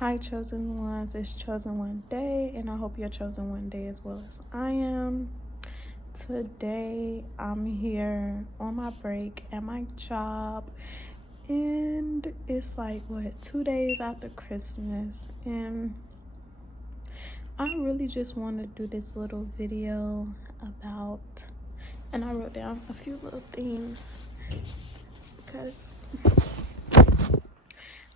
Hi, chosen ones. It's chosen one day, and I hope you're chosen one day as well as I am. Today, I'm here on my break at my job, and it's like, 2 days after Christmas, and I really just want to do this little video about, and I wrote down a few little things because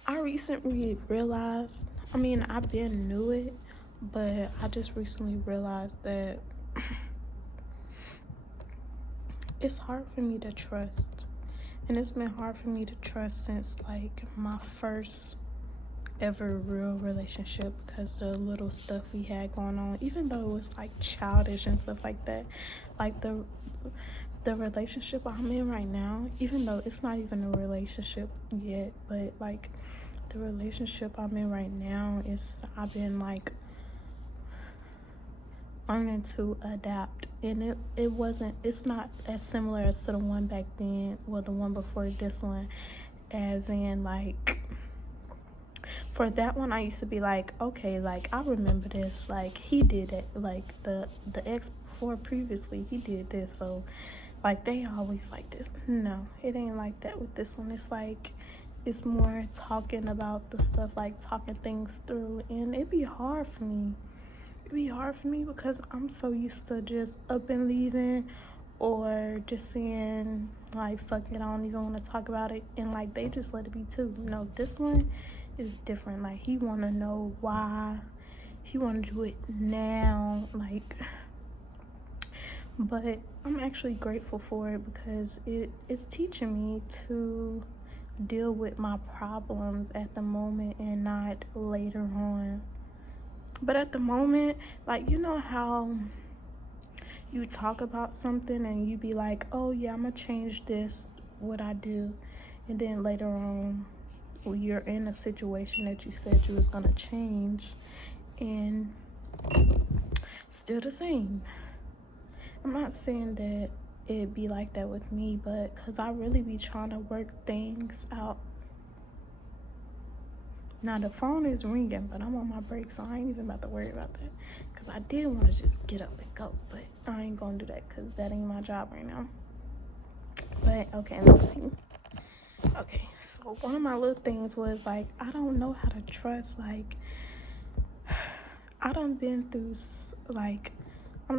I recently realized, I've been knew it, but I just recently realized that it's hard for me to trust. And it's been hard for me to trust since like my first ever real relationship, because the little stuff we had going on, even though it was like childish and stuff like that, like the relationship I'm in right now, even though it's not even a relationship yet, but like the relationship I'm in right now is, I've been like learning to adapt, and it's not as similar as to the one back then, well, the one before this one, as in like for that one I used to be like, okay, like I remember this, like he did it, like the ex before previously, he did this, so like they always like this. No, it ain't like that with this one. It's like it's more talking about the stuff, like talking things through, and it'd be hard for me. Because I'm so used to just up and leaving, or just saying like fuck it, I don't even want to talk about it, and like they just let it be too. No, this one is different. Like he want to know why, he want to do it now, like, but I'm actually grateful for it because it is teaching me to deal with my problems at the moment and not later on. But at the moment, like, you know how you talk about something and you be like, oh yeah, I'm gonna change this, what I do, and then later on you're in a situation that you said you was gonna change and still the same. I'm not saying that it'd be like that with me, but because I really be trying to work things out. Now the phone is ringing, but I'm on my break, so I ain't even about to worry about that, because I did want to just get up and go, but I ain't gonna do that because that ain't my job right now. But okay, let's see. Okay, so one of my little things was like, I don't know how to trust. Like I done been through like, I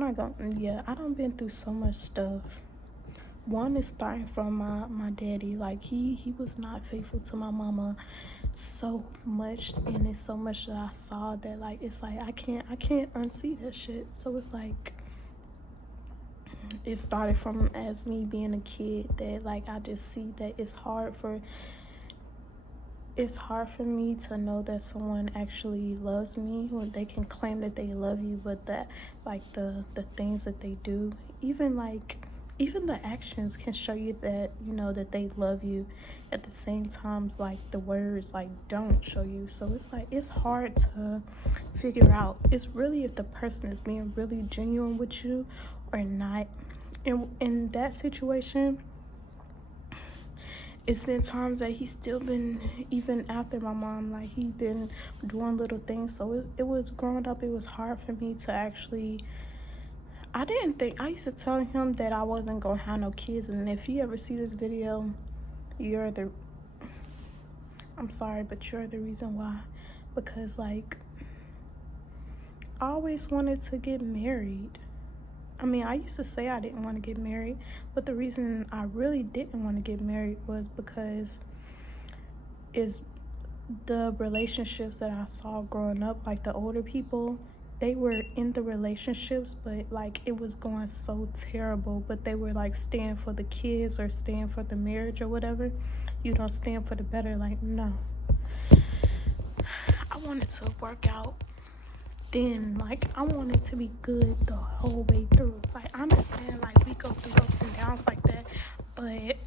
done been through so much stuff. One is starting from my daddy. Like he was not faithful to my mama so much, and it's so much that I saw that like it's like I can't unsee that shit. So it's like it started from as me being a kid, that like I just see that it's hard for me to know that someone actually loves me, when they can claim that they love you, but that like the things that they do, even the actions can show you that, you know, that they love you. At the same times, like the words like don't show you. So it's like it's hard to figure out. It's really if the person is being really genuine with you or not. In that situation, it's been times that he's still been, even after my mom, like he been doing little things. So it was, growing up, it was hard for me to actually, I used to tell him that I wasn't gonna have no kids, and if you ever see this video, I'm sorry, but you're the reason why. Because like I always wanted to get married. I used to say I didn't want to get married, but the reason I really didn't want to get married was because is the relationships that I saw growing up, like the older people, they were in the relationships, but like it was going so terrible, but they were like staying for the kids or staying for the marriage or whatever. You don't stand for the better. Like, no, I wanted to work out then. Like I wanted to be good the whole way through. Like I understand like we go through ups and downs like that, but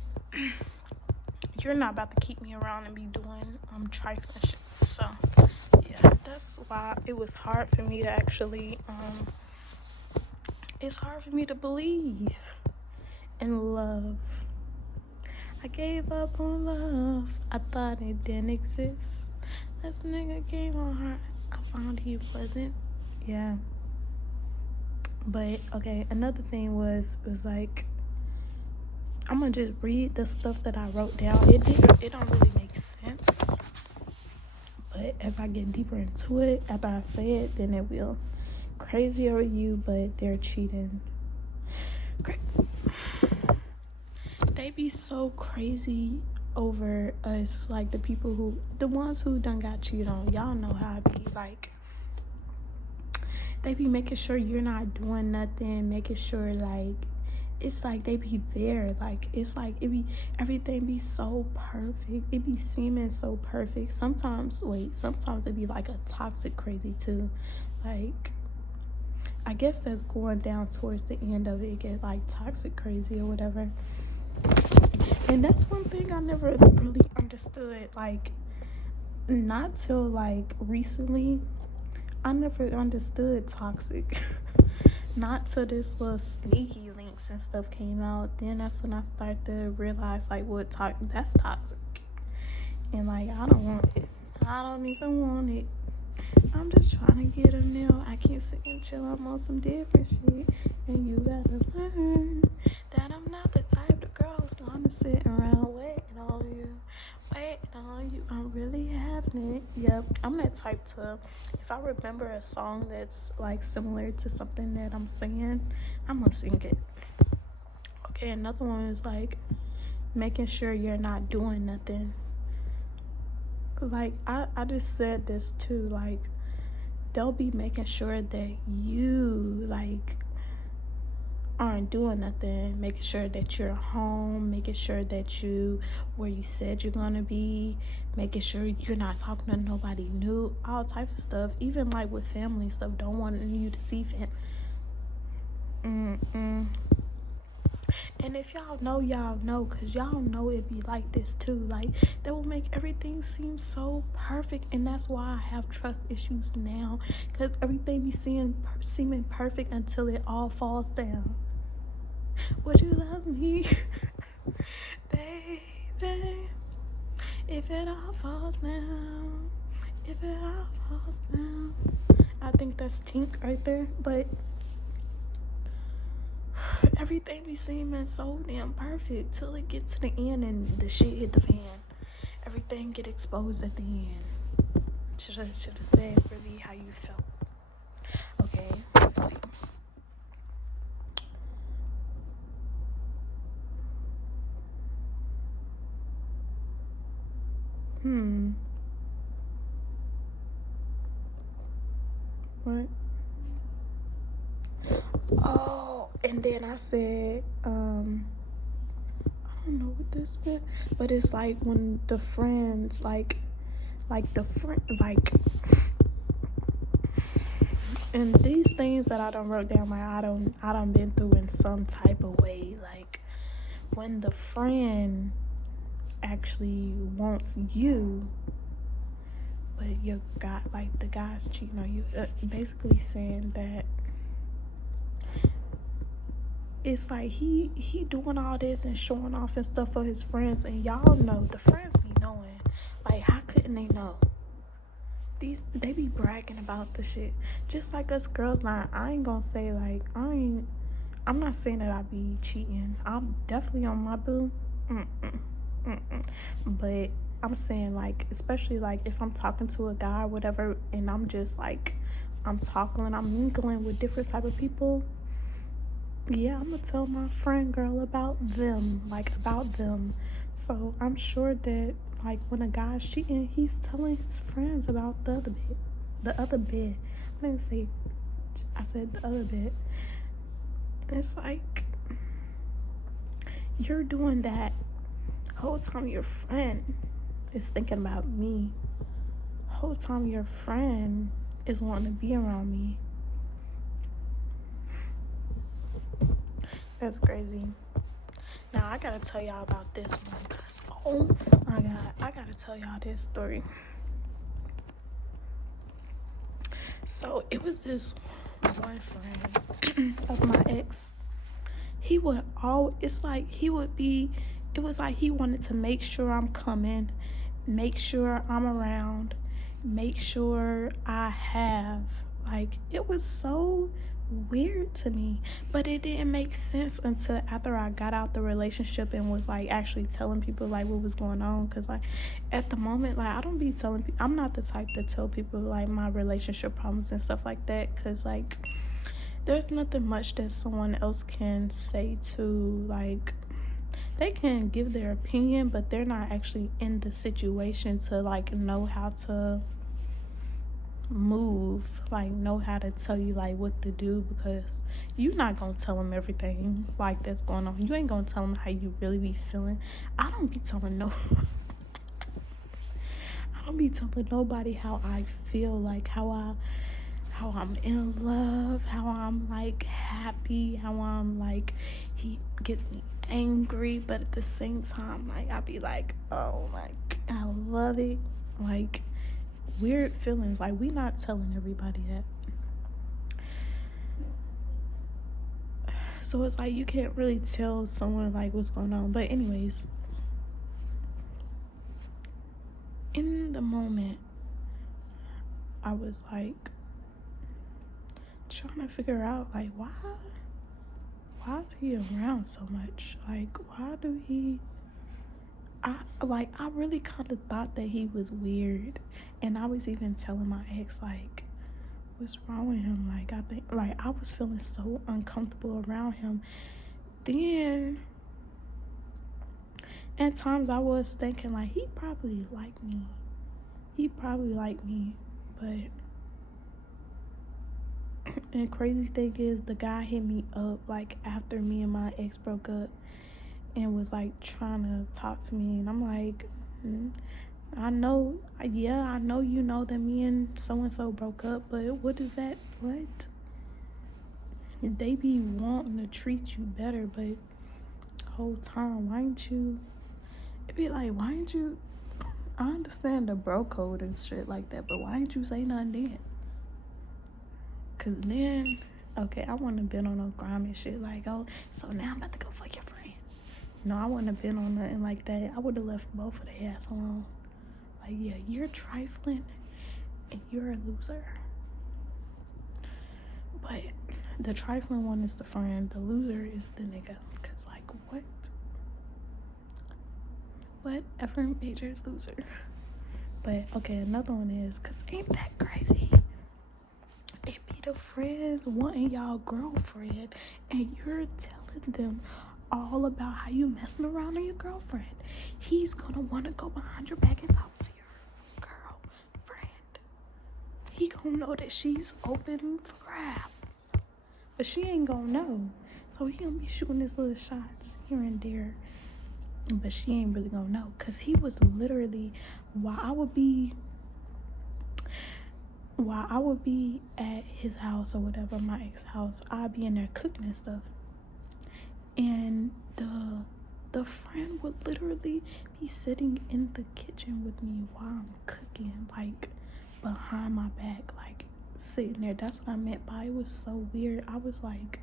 you're not about to keep me around and be doing trifling shit. So yeah, that's why it was hard for me to actually it's hard for me to believe in love. I gave up on love. I thought it didn't exist. This nigga gave on her. I found he wasn't. Yeah. But okay, another thing was like, I'm gonna just read the stuff that I wrote down. It don't really make sense. But as I get deeper into it, after I say it, then it will. Crazy over you, but they're cheating. They be so crazy over us, like the ones who done got cheated on. Y'all know how I be like. They be making sure you're not doing nothing, making sure like it's like they be there, like it's like everything be so perfect. It be seeming so perfect. Sometimes it be like a toxic crazy too. Like I guess that's going down towards the end of it, get like toxic crazy or whatever. And that's one thing I never really understood, like not till like recently. I never understood toxic. Not till this little sneaky links and stuff came out. Then that's when I started to realize like that's toxic. And like I don't want it. I don't even want it. I'm just trying to get a meal. I can't sit and chill. I'm on some different shit. And you gotta learn that I'm not the type of girl who's gonna sit around waiting on you. I'm really having it. Yep, I'm that type to, if I remember a song that's like similar to something that I'm saying, I'm gonna sing it. Okay, another one is like making sure you're not doing nothing. Like I just said this too, like they'll be making sure that you like aren't doing nothing, making sure that you're home, making sure that you where you said you're gonna be, making sure you're not talking to nobody new, all types of stuff. Even like with family stuff, don't want you to see And if y'all know, because y'all know it be like this too. Like, that will make everything seem so perfect. And that's why I have trust issues now. Because everything be seeming perfect until it all falls down. Would you love me, baby, if it all falls down? If it all falls down. I think that's Tink right there. But everything be seeming so damn perfect till it get to the end and the shit hit the fan. Everything get exposed at the end. Should have said really how you felt. Okay, let's see. What? Oh, and then I said, I don't know what this bit, but it's like when the friends, and these things that I done wrote down, like I done been through in some type of way, like when the friend actually wants you, but you got like the guy's cheating on you, basically saying that it's like he doing all this and showing off and stuff for his friends, and y'all know the friends be knowing. Like, how couldn't they know? They be bragging about the shit just like us girls. Now I ain't gonna say like I'm not saying that I be cheating. I'm definitely on my boo. But I'm saying, like, especially like if I'm talking to a guy or whatever, and I'm just like I'm mingling with different type of people. Yeah, I'm gonna tell my friend girl about them. So I'm sure that like when a guy's cheating, he's telling his friends about the other bit. I said the other bit. And it's like, you're doing that whole time your friend is thinking about me. Whole time your friend is wanting to be around me. That's crazy. Now I gotta tell y'all about this one, because oh my god, I gotta tell y'all this story. So it was this one friend of my ex. It was like he wanted to make sure I'm coming, make sure I'm around, make sure I have. Like, it was so weird to me, but it didn't make sense until after I got out the relationship and was like actually telling people like what was going on. Because like at the moment, like I don't be telling people, I'm not the type to tell people like my relationship problems and stuff like that, because like there's nothing much that someone else can say to, like, they can give their opinion, but they're not actually in the situation to like know how to move, like know how to tell you like what to do, because you're not gonna tell them everything like that's going on. You ain't gonna tell them how you really be feeling. I don't be telling no I don't be telling nobody how I feel, like how I'm in love, how I'm like happy, how I'm like he gets me angry, but at the same time like I be like, oh like I love it, like weird feelings. Like we not telling everybody that. So it's like you can't really tell someone like what's going on. But anyways, in the moment I was like trying to figure out like why is he around so much? Like why do he I really kind of thought that he was weird, and I was even telling my ex like what's wrong with him. Like I think like I was feeling so uncomfortable around him. Then at times I was thinking like he probably liked me, but and crazy thing is the guy hit me up like after me and my ex broke up and was like trying to talk to me, and I'm like, I know you know that me and so and so broke up, but what is that? What? They be wanting to treat you better, but whole time, why ain't you? It be like, why ain't you? I understand the bro code and shit like that, but why ain't you say nothing then? Cause then, okay, I wouldn't have been on no grimy shit like, oh, so now I'm about to go fuck your friend. No, I wouldn't have been on nothing like that. I would have left both of their ass alone. Like, yeah, you're trifling and you're a loser. But the trifling one is the friend. The loser is the nigga. Cause like, what? Whatever major loser. But okay, another one is, cause ain't that crazy? It be the friends wanting y'all girlfriend, and you're telling them all about how you messing around on your girlfriend. He's gonna wanna go behind your back and talk to your girlfriend. He gonna know that she's open for grabs, but she ain't gonna know. So he gonna be shooting his little shots here and there, but she ain't really gonna know. Cause he was literally, while I would be at his house or whatever, my ex house, I'd be in there cooking and stuff, and the friend would literally be sitting in the kitchen with me while I'm cooking, like behind my back, like sitting there. That's what I meant by it was so weird. I was like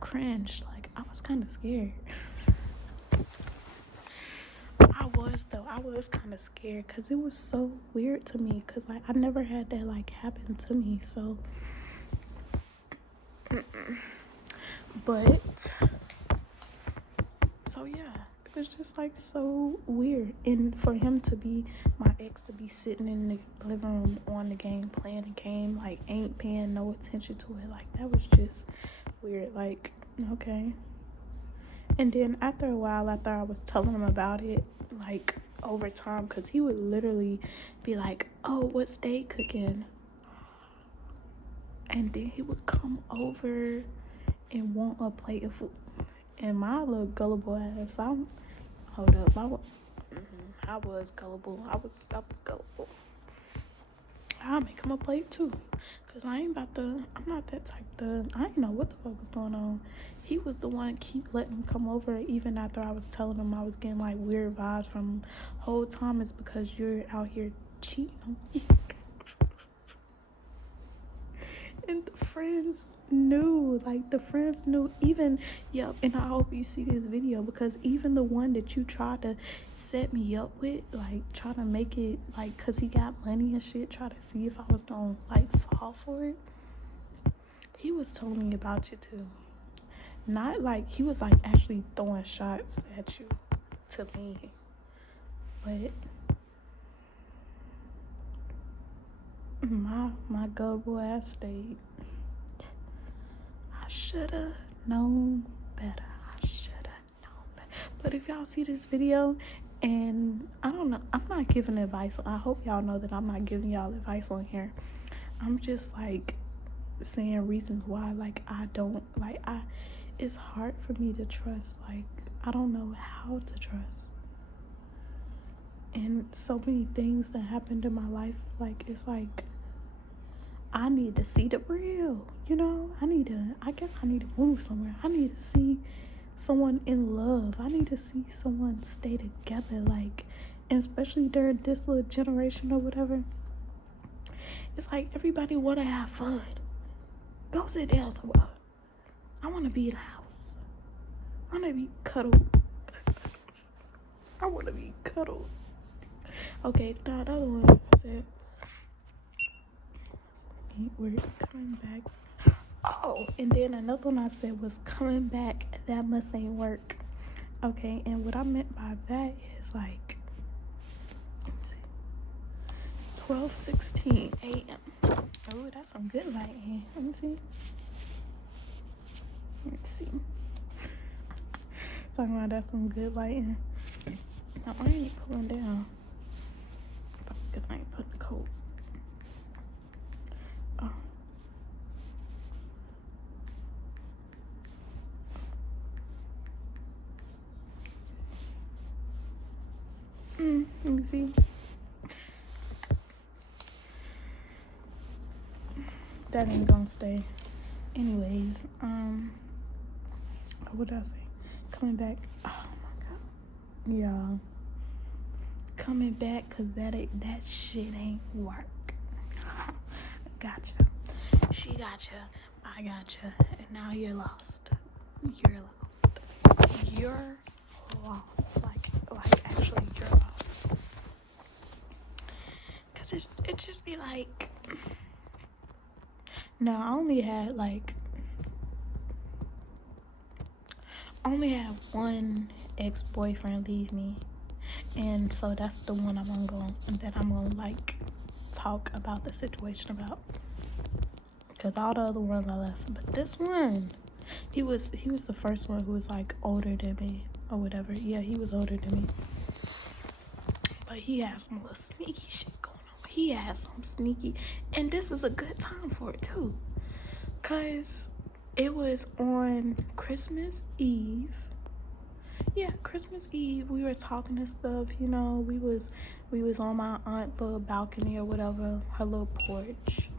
cringed, like I was kind of scared. I was kind of scared because it was so weird to me, because like I never had that like happen to me. So but so yeah, it was just like so weird. And for him to be, my ex to be sitting in the living room on the game, playing the game, like ain't paying no attention to it, like that was just weird. Like, okay. And then after a while, after I was telling him about it, like over time, because he would literally be like, oh, what's they cooking? And then he would come over and want a plate of food. And my little gullible ass, I was gullible. I was gullible. I'll make him a plate too, cause I'm not that type I didn't know what the fuck was going on. He was the one keep letting him come over even after I was telling him I was getting like weird vibes from whole time. It's because you're out here cheating on me. And the friends knew. Like, the friends knew. Even, yep, and I hope you see this video, because even the one that you tried to set me up with, like, try to make it, like, because he got money and shit, try to see if I was gonna, like, fall for it. He was telling me about you, too. Not, like, he was, like, actually throwing shots at you, to me. But my gullible ass stayed. I shoulda known better. I shoulda known better. But if y'all see this video, and I don't know, I'm not giving advice. I hope y'all know that I'm not giving y'all advice on here. I'm just like saying reasons why, like, I don't, like, it's hard for me to trust. Like, I don't know how to trust. And so many things that happened in my life, like, it's like I need to see the real, you know? I guess I need to move somewhere. I need to see someone in love. I need to see someone stay together, like, and especially during this little generation or whatever. It's like everybody want to have fun. Go sit down somewhere. I want to be in the house. I want to be cuddled. I want to be cuddled. Okay, the other one I said, we're coming back. Oh, and then another one I said was coming back. That must ain't work. Okay, and what I meant by that is, like, let me see, 12:16 a.m. Oh, that's some good lighting. Let me see. Let's see. Talking about that's some good lighting. No, I ain't pulling down. Because I ain't putting the coat. Oh. Let me see. That ain't gonna stay. Anyways, what did I say? Coming back. Oh my god. Y'all. Coming back, cause that shit ain't work. Gotcha. She gotcha. I gotcha. And now you're lost. You're lost. You're lost. Like actually you're lost. Cause it just be like, no, I only had one ex-boyfriend leave me. And so that's the one I'm gonna like talk about the situation about. Cause all the other ones I left, but this one, he was the first one who was like older than me or whatever. Yeah, he was older than me, but he had some little sneaky shit going on. He had some sneaky, and this is a good time for it too, cause it was on Christmas Eve. Yeah, Christmas Eve, we were talking and stuff, you know, we was on my aunt's little balcony or whatever, her little porch,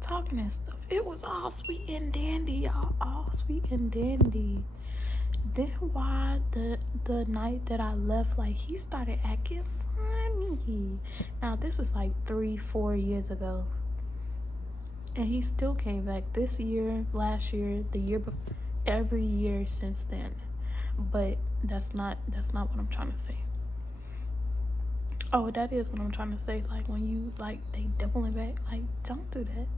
talking and stuff. It was all sweet and dandy, y'all, all sweet and dandy. Then why the night that I left, like, he started acting funny. Now, this was like 3-4 years ago. And he still came back this year, last year, the year before, every year since then. But that's not what I'm trying to say. Oh, that is what I'm trying to say. Like, when you, like, they doubling back, like, don't do that.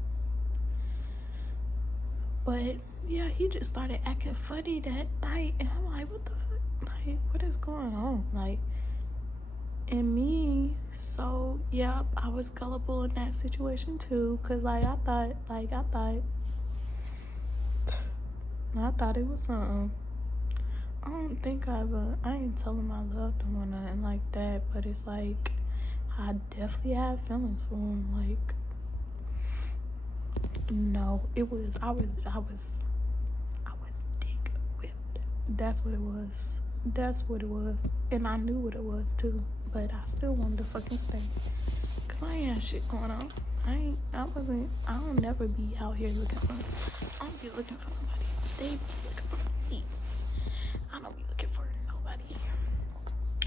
But yeah, he just started acting funny that night, and I'm like, what the fuck? Like, what is going on? Like, and me, so yeah, I was gullible in that situation too, cause like I thought it was something. I don't think I ain't telling my loved him or nothing like that, but it's like I definitely had feelings for him. Like, no, I was dick whipped. That's what it was. And I knew what it was too, but I still wanted to fucking stay, cause I ain't had shit going on. I don't never be out here looking for, I don't be looking for nobody. They be looking for me. I don't be looking for nobody.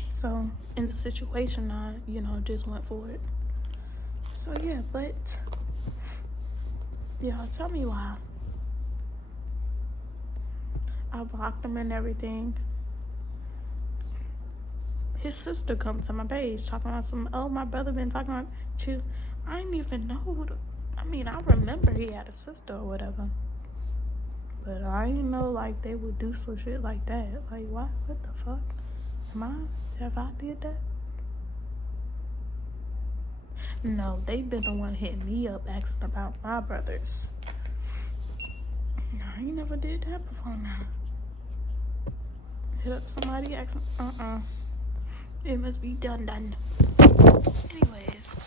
So in the situation, I, just went for it. So yeah, but Yeah, tell me why. I blocked him and everything. His sister come to my page talking about some, oh, my brother been talking about you. I didn't even know I mean, I remember he had a sister or whatever. But I didn't know, like, they would do some shit like that. Like, why? What the fuck? Have I did that? No, they been the one hitting me up asking about my brothers. No, I ain't never did that before now. Hit up somebody asking, it must be done. Anyways.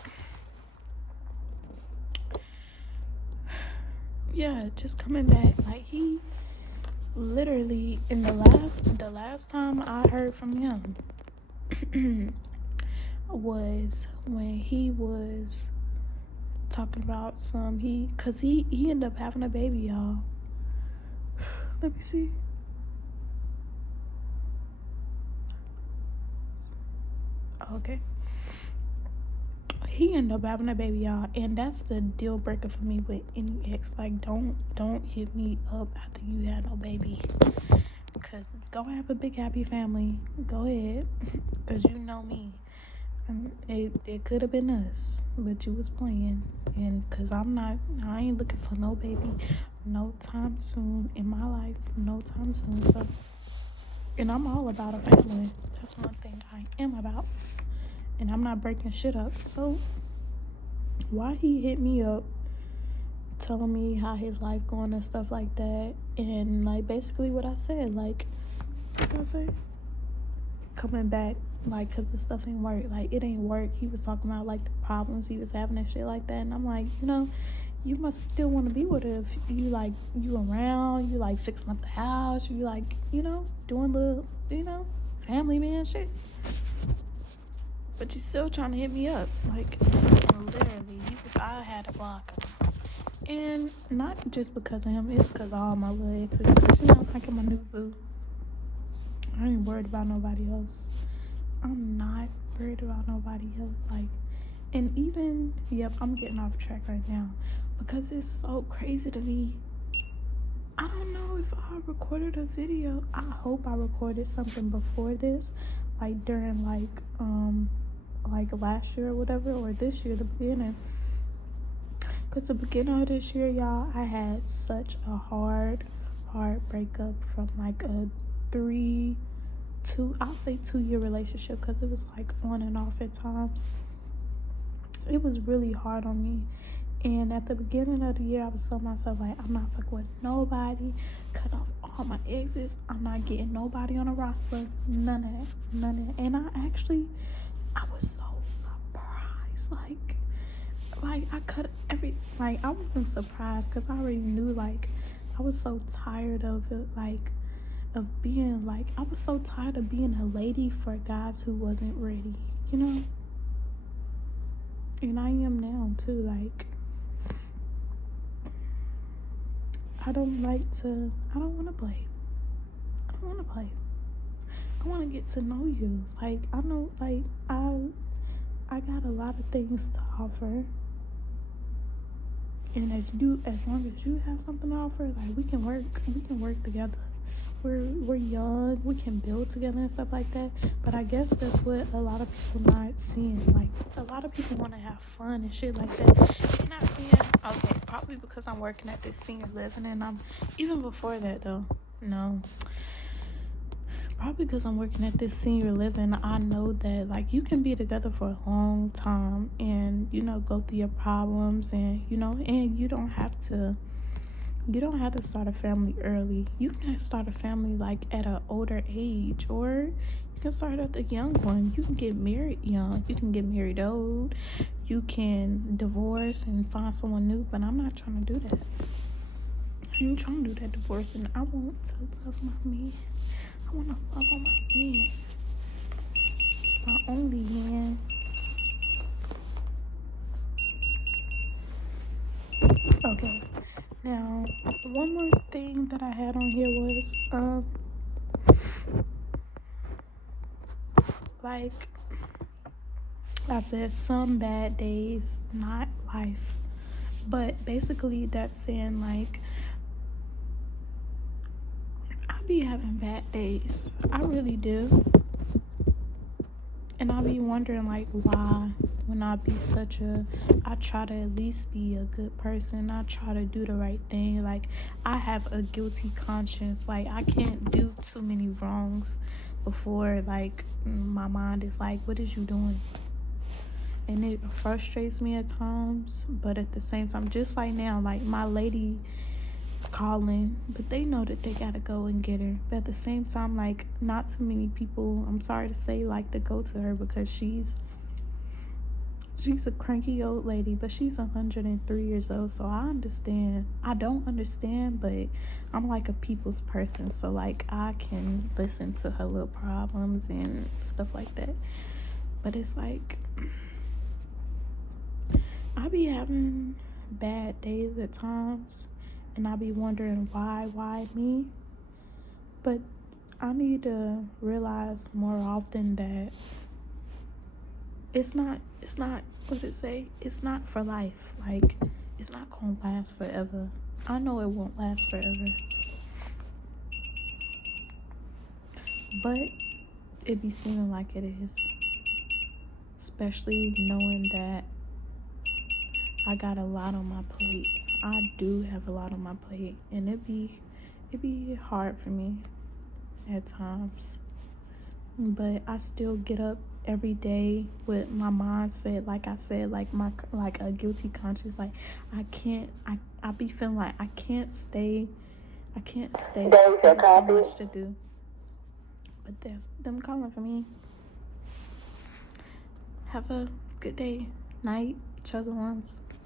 Yeah, just coming back. Like, he literally, in the last time I heard from him was when he was talking about cause he ended up having a baby, y'all. Let me see. Okay. He ended up having a baby, y'all, and that's the deal breaker for me with any ex. Like, don't hit me up after you had no baby, cause go have a big happy family. Go ahead, cause you know me. And it could have been us, but you was playing, and cause I ain't looking for no baby no time soon in my life, no time soon. So, and I'm all about a family. That's one thing I am about, and I'm not breaking shit up. So why he hit me up telling me how his life going and stuff like that, and like basically what I said, like, what did I say? Coming back, like, cause the stuff ain't work. Like, it ain't work. He was talking about like the problems he was having and shit like that, and I'm like, you must still want to be with her if you like, you around, you like fixing up the house, you like, doing the, family man shit. But you still trying to hit me up, like, literally. I had to block him, and not just because of him. It's because of all my little exes. Cause I get my new boo. I ain't worried about nobody else. I'm not worried about nobody else. Like, and even, I'm getting off track right now because it's so crazy to me. I don't know if I recorded a video. I hope I recorded something before this, like during like last year or whatever, or this year, the beginning. Cause the beginning of this year, y'all, I had such a hard breakup from like a 2-year relationship, because it was like on and off at times. It was really hard on me, and at the beginning of the year I was telling myself, like, I'm not fucking with nobody, cut off all my exes, I'm not getting nobody on a roster, none of that. And I was so surprised, like I cut I wasn't surprised because I already knew. Like, I was so tired of it, like, of being like, I was so tired of being a lady for guys who wasn't ready, and I am now too. Like, I don't want to play. I want to get to know you. Like, I know, like, I got a lot of things to offer, and as long as you have something to offer, like, we can work together. We're young, we can build together and stuff like that. But I guess that's what a lot of people not seeing. Like, a lot of people want to have fun and shit like that. They're not seeing, okay, probably because I'm working at this senior living, and I'm, even before that though, no, probably because I'm working at this senior living, I know that, like, you can be together for a long time and, go through your problems, and, and you don't have to start a family early. You can start a family, like, at an older age, or you can start at the young one. You can get married young. You can get married old. You can divorce and find someone new, but I'm not trying to do that. I ain't trying to do that divorcing. I want to love my man. I want to love on my man. My only man. Okay. Now, one more thing that I had on here was, like I said, some bad days, not life. But basically that's saying like I be having bad days. I really do. And I be wondering like why when I try to at least be a good person. I try to do the right thing. Like I have a guilty conscience. Like I can't do too many wrongs before like my mind is like, what is you doing? And it frustrates me at times, but at the same time, just like now, like my lady calling, but they know that they gotta go and get her. But at the same time, like not too many people, I'm sorry to say, like to go to her because she's a cranky old lady, but she's 103 years old. So I understand. I don't understand, but I'm like a people's person, so like I can listen to her little problems and stuff like that. But it's like I be having bad days at times, and I be wondering why me? But I need to realize more often that it's not what it say, it's not for life. Like it's not gonna last forever. I know it won't last forever. But it be seeming like it is. Especially knowing that I got a lot on my plate. I do have a lot on my plate, and it be hard for me at times. But I still get up every day with my mindset, like I said, like a guilty conscience. Like I be feeling like I can't stay because there's so much to do. But there's them calling for me. Have a good day, night, chosen ones.